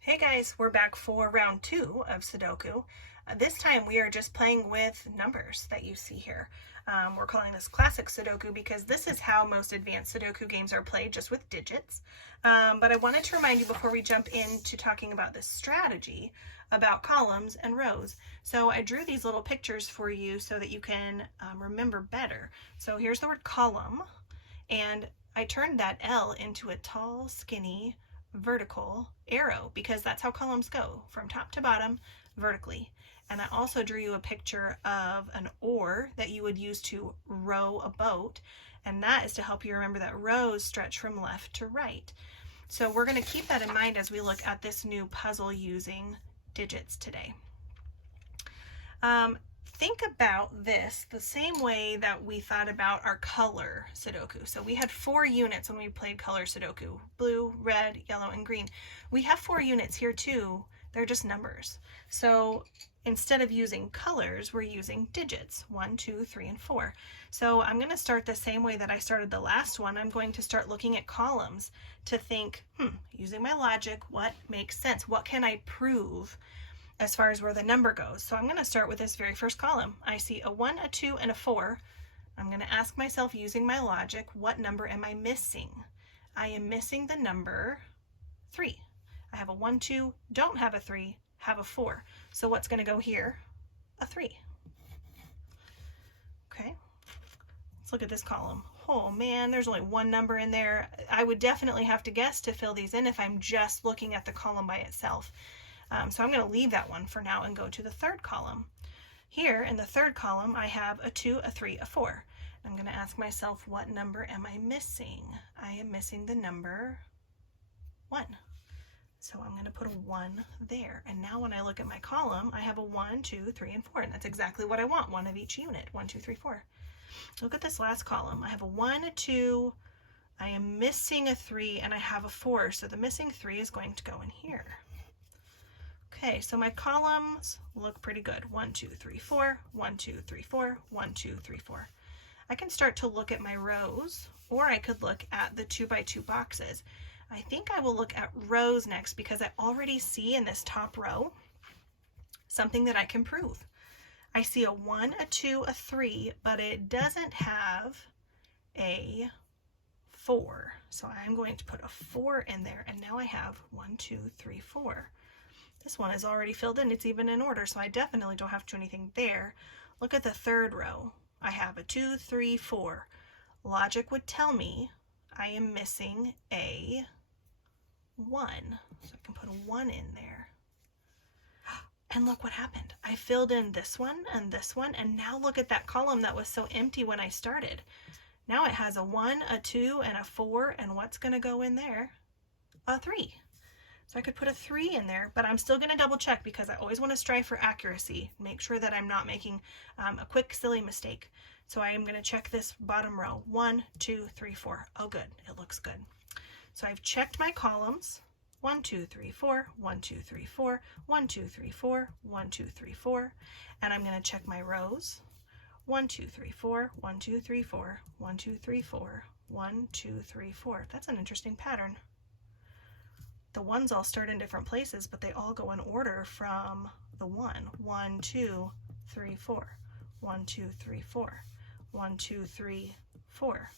Hey guys, we're back for round 2 of Sudoku. This time we are just playing with numbers that you see here. We're calling this classic Sudoku because this is how most advanced Sudoku games are played, just with digits. But I wanted to remind you before we jump into talking about this strategy about columns and rows. So I drew these little pictures for you so that you can remember better. So here's the word column, and I turned that L into a tall, skinny, vertical arrow because that's how columns go, from top to bottom vertically. And I also drew you a picture of an oar that you would use to row a boat, and that is to help you remember that rows stretch from left to right. So we're going to keep that in mind as we look at this new puzzle using digits today. Think about this the same way that we thought about our color Sudoku. So we had 4 units when we played color Sudoku: blue, red, yellow, and green. We have 4 units here too. They're just numbers. So instead of using colors, we're using digits: 1, 2, 3, and 4. So I'm going to start the same way that I started the last one. I'm going to start looking at columns to think, using my logic, what makes sense? What can I prove as far as where the number goes? So I'm going to start with this very first column. I see a 1, a 2, and a 4. I'm going to ask myself, using my logic, what number am I missing? I am missing the number 3. I have a 1, 2, don't have a 3, have a 4. So what's going to go here? A 3. Okay, let's look at this column. Oh man, there's only one number in there. I would definitely have to guess to fill these in if I'm just looking at the column by itself. So I'm going to leave that one for now and go to the third column. Here in the third column, I have a 2, a 3, a 4. I'm going to ask myself, what number am I missing? I am missing the number 1. So I'm going to put a 1 there. And now when I look at my column, I have a 1, 2, 3, and 4. And that's exactly what I want, one of each unit: 1, 2, 3, 4. Look at this last column. I have a 1, a 2, I am missing a 3, and I have a 4. So the missing 3 is going to go in here. Okay, so my columns look pretty good. 1, 2, 3, 4, 1, 2, 3, 4, 1, 2, 3, 4. I can start to look at my rows, or I could look at the 2 by 2 boxes. I think I will look at rows next because I already see in this top row something that I can prove. I see a 1, a 2, a 3, but it doesn't have a 4. So I'm going to put a 4 in there, and now I have 1, 2, 3, 4. This one is already filled in. It's even in order, so I definitely don't have to do anything there. Look at the third row. I have a 2, 3, 4. Logic would tell me I am missing a 1. So I can put a 1 in there. And look what happened. I filled in this one, and now look at that column that was so empty when I started. Now it has a 1, a 2, and a 4, and what's going to go in there? A 3. So I could put a 3 in there, but I'm still going to double check because I always want to strive for accuracy. Make sure that I'm not making a quick, silly mistake. So I am going to check this bottom row. 1, 2, 3, 4. Oh, good. It looks good. So I've checked my columns. 1, 2, 3, 4, 1, 2, 3, 4, 1, 2, 3, 4, 1, 2, 3, 4. And I'm going to check my rows. 1, 2, 3, 4, 1, 2, 3, 4, 1, 2, 3, 4, 1, 2, 3, 4. That's an interesting pattern. The ones all start in different places, but they all go in order from the 1. 1, 2, 3, 4. 1, 2, 3, 4. 1, 2, 3, 4.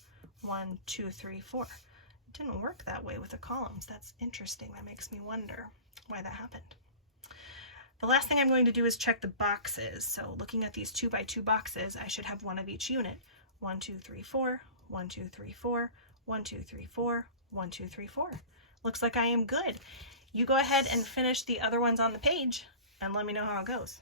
1, 2, 3, 4. It didn't work that way with the columns. That's interesting. That makes me wonder why that happened. The last thing I'm going to do is check the boxes. So looking at these 2 by 2 boxes, I should have one of each unit. 1, 2, 3, 4. 1, 2, 3, 4. 1, 2, 3, 4. 1, 2, 3, 4. Looks like I am good. You go ahead and finish the other ones on the page and let me know how it goes.